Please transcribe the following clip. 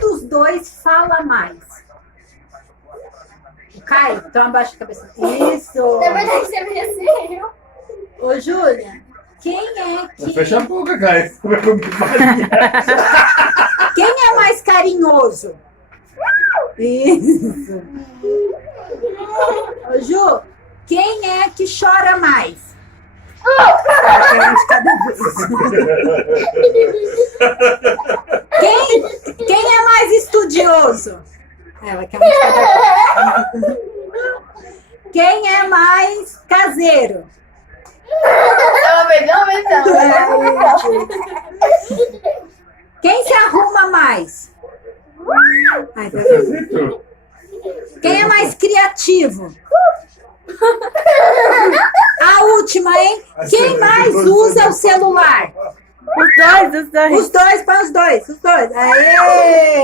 dos dois fala mais? O Caio? Então abaixa a cabeça. Isso! Na verdade, você mereceu. Ô, Júlia, quem é que... Fecha a boca, Caio. Quem é mais carinhoso? Isso! Ô, Ju, quem é que chora mais? Um de cada vez. Quem é mais estudioso? Ela quer um de cada vez. Quem é mais caseiro? Ela perdeu, Quem se arruma mais? Ai, tá vendo? Quem é mais criativo? A última, hein? Quem mais usa o celular? Os dois. Os dois, põe os dois. Aê!